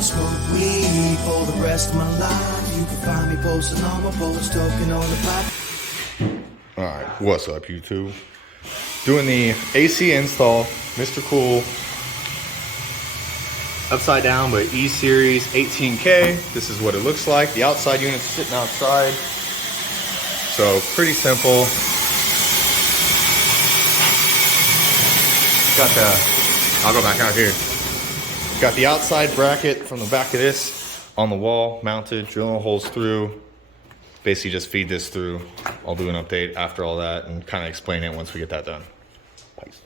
to smoke weed for the rest of my life. You can find me posting on my post, talking on the pipe. Alright, what's up YouTube? Doing the AC install, MrCool upside down, but E-Series 18K. This is what it looks like. The outside unit's sitting outside. So pretty simple. Got the, I'll go back out here. Got the outside bracket from the back of this on the wall, mounted, drilling holes through. Basically just feed this through. I'll do an update after all that and kind of explain it once we get that done. Peace.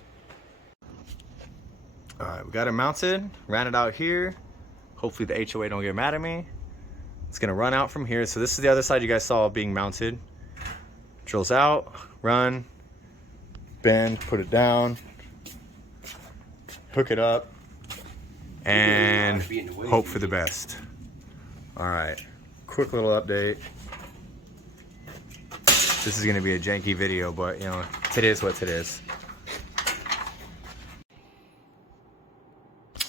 All right, we got it mounted, ran it out here. Hopefully the HOA don't get mad at me. It's gonna run out from here. So this is the other side you guys saw being mounted. Drills out, run, bend, put it down, hook it up, and hope for the best. All right, quick little update. This is gonna be a janky video, but you know, it is what it is.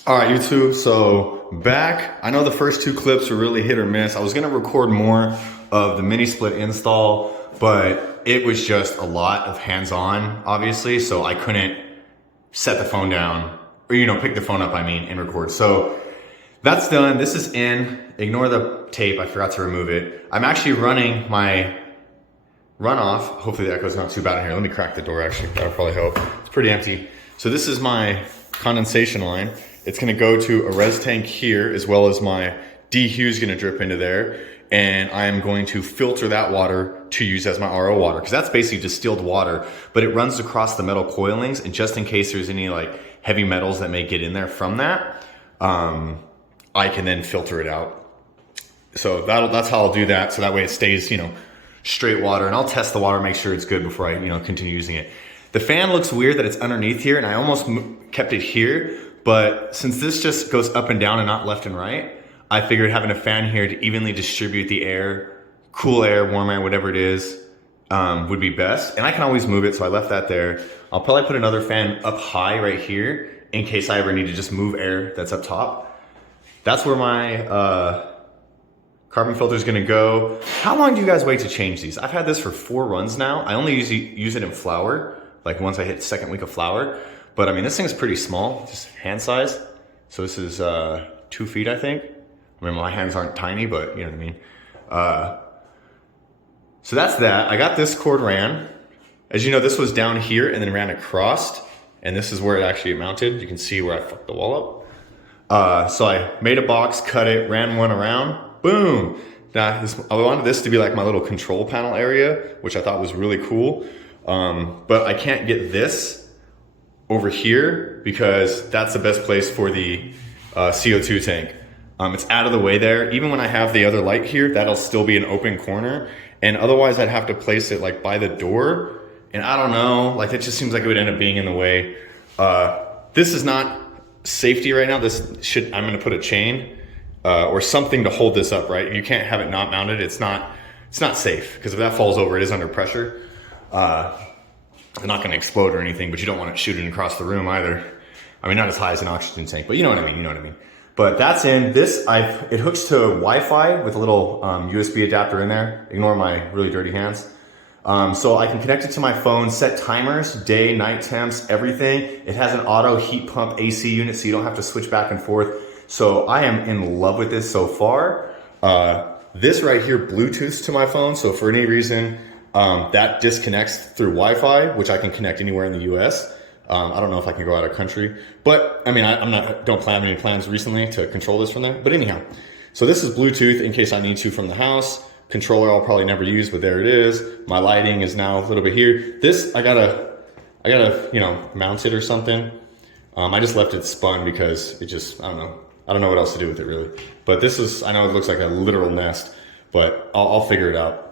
All right, YouTube, so back. I know the first two clips were really hit or miss. I was gonna record more of the mini split install, but it was just a lot of hands-on, obviously, so I couldn't set the phone down, or you know, pick the phone up, I mean, and record. So that's done, this is in. Ignore the tape, I forgot to remove it. I'm actually running my runoff. Hopefully the echo's not too bad in here. Let me crack the door actually, that'll probably help. It's pretty empty. So this is my condensation line. It's gonna go to a res tank here, as well as my DHU is gonna drip into there. And I am going to filter that water to use as my RO water, because that's basically distilled water, but it runs across the metal coilings, and just in case there's any like heavy metals that may get in there from that, I can then filter it out. So that's how I'll do that, so that way it stays, you know, straight water, and I'll test the water, make sure it's good before I, you know, continue using it. The fan looks weird that it's underneath here, and I almost kept it here, but since this just goes up and down and not left and right, I figured having a fan here to evenly distribute the air, cool air, warm air, whatever it is, would be best. And I can always move it, so I left that there. I'll probably put another fan up high right here in case I ever need to just move air that's up top. That's where my carbon filter is gonna go. How long do you guys wait to change these? I've had this for 4 runs now. I only usually use it in flour, like once I hit second week of flour. But I mean, this thing's pretty small, just hand size. So this is 2 feet, I think. I mean, my hands aren't tiny, but you know what I mean. So that's that. I got this cord ran. As you know, this was down here and then ran across, and this is where it actually mounted. You can see where I fucked the wall up. So I made a box, cut it, ran one around, boom. Now, I wanted this to be like my little control panel area, which I thought was really cool. But I can't get this over here because that's the best place for the CO2 tank. It's out of the way there. Even when I have the other light here, that'll still be an open corner. And otherwise I'd have to place it like by the door. And I don't know, like it just seems like it would end up being in the way. This is not safety right now. I'm gonna put a chain or something to hold this up, right? You can't have it not mounted. It's not safe, because if that falls over, it is under pressure. It's not gonna explode or anything, but you don't want it shooting across the room either. I mean, not as high as an oxygen tank, but you know what I mean, you know what I mean. But that's in. This, it hooks to Wi-Fi with a little USB adapter in there. Ignore my really dirty hands. So I can connect it to my phone, set timers, day, night temps, everything. It has an auto heat pump AC unit, so you don't have to switch back and forth. So I am in love with this so far. This right here Bluetooths to my phone, so for any reason that disconnects through Wi-Fi, which I can connect anywhere in the US. I don't know if I can go out of country, but I mean, don't plan any plans recently to control this from there. But anyhow, so this is Bluetooth in case I need to from the house. Controller I'll probably never use, but there it is. My lighting is now a little bit here. This I gotta you know, mount it or something. I just left it spun because it just, I don't know what else to do with it really. But this is, I know it looks like a literal nest, but I'll figure it out.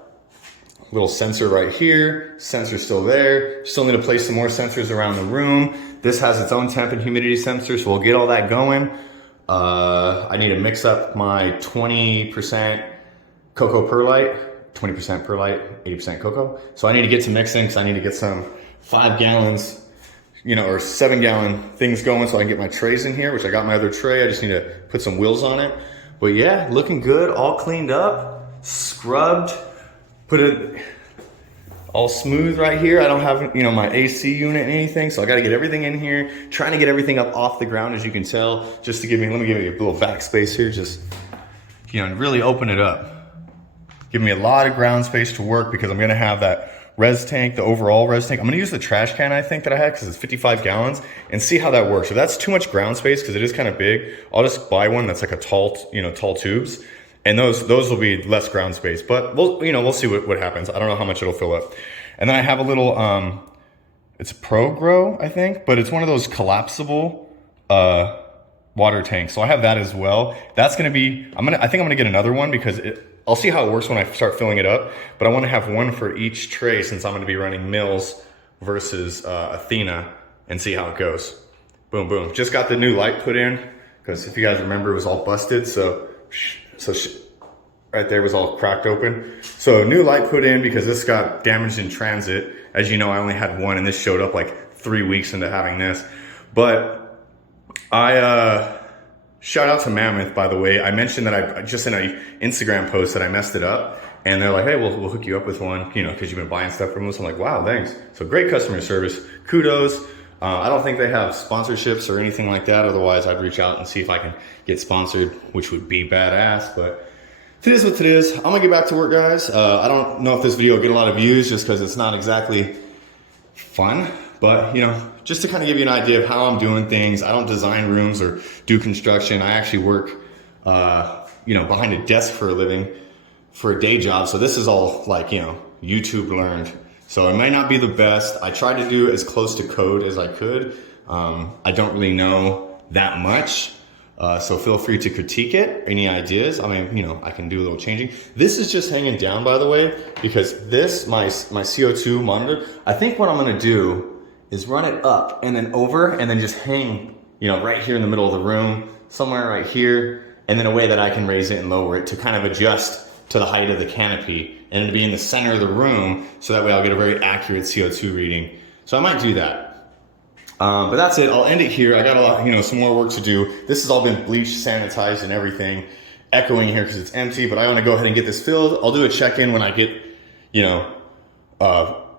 Little sensor right here, sensor still there. Still need to place some more sensors around the room. This has its own temp and humidity sensor, so we'll get all that going. I need to mix up my 20% cocoa perlite, 20% perlite, 80% cocoa. So I need to get to mixing, because I need to get some 5 gallons or 7-gallon things going so I can get my trays in here, which I got my other tray. I just need to put some wheels on it. But yeah, looking good, all cleaned up, scrubbed, put it all smooth right here. I don't have, my AC unit and anything, so I got to get everything in here. Trying to get everything up off the ground, as you can tell, just to let me give you a little backspace here, just, really open it up. Give me a lot of ground space to work because I'm gonna have that res tank, the overall res tank. I'm gonna use the trash can, I think, that I had because it's 55 gallons and see how that works. If that's too much ground space, because it is kind of big, I'll just buy one that's like a tall tubes. And those will be less ground space, but we'll see what happens. I don't know how much it'll fill up. And then I have a little, it's a Pro Grow, I think, but it's one of those collapsible water tanks. So I have that as well. That's gonna be, I think I'm gonna get another one because I'll see how it works when I start filling it up, but I wanna have one for each tray since I'm gonna be running Mills versus Athena and see how it goes. Boom, boom. Just got the new light put in because if you guys remember, it was all busted. So right there was all cracked open. So new light put in because this got damaged in transit. As you know, I only had one and this showed up like 3 weeks into having this. But I, shout out to Mammoth, by the way. I mentioned that I just in an Instagram post that I messed it up. And they're like, hey, we'll hook you up with one, because you've been buying stuff from us. I'm like, wow, thanks. So great customer service. Kudos. I don't think they have sponsorships or anything like that. Otherwise, I'd reach out and see if I can get sponsored, which would be badass. But it is what it is. I'm going to get back to work, guys. I don't know if this video will get a lot of views just because it's not exactly fun. But, just to kind of give you an idea of how I'm doing things. I don't design rooms or do construction. I actually work, behind a desk for a living for a day job. So this is all like, YouTube learned. So it might not be the best. I tried to do as close to code as I could. I don't really know that much. So feel free to critique it. Any ideas? I mean, I can do a little changing. This is just hanging down, by the way, because this, my CO2 monitor, I think what I'm gonna do is run it up and then over and then just hang, right here in the middle of the room, somewhere right here, and then a way that I can raise it and lower it to kind of adjust to the height of the canopy and to be in the center of the room, so that way I'll get a very accurate CO2 reading. So I might do that. But that's it, I'll end it here. I got a lot, some more work to do. This has all been bleached, sanitized and everything. Echoing here because it's empty, but I wanna go ahead and get this filled. I'll do a check-in when I get,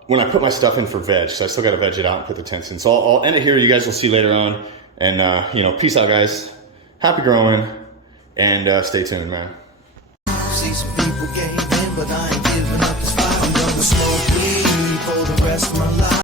when I put my stuff in for veg. So I still gotta veg it out and put the tents in. So I'll end it here. You guys will see later on. And peace out, guys. Happy growing and stay tuned, man. See some people gave in, but I ain't giving up the spot. I'm gonna smoke weed for the rest of my life.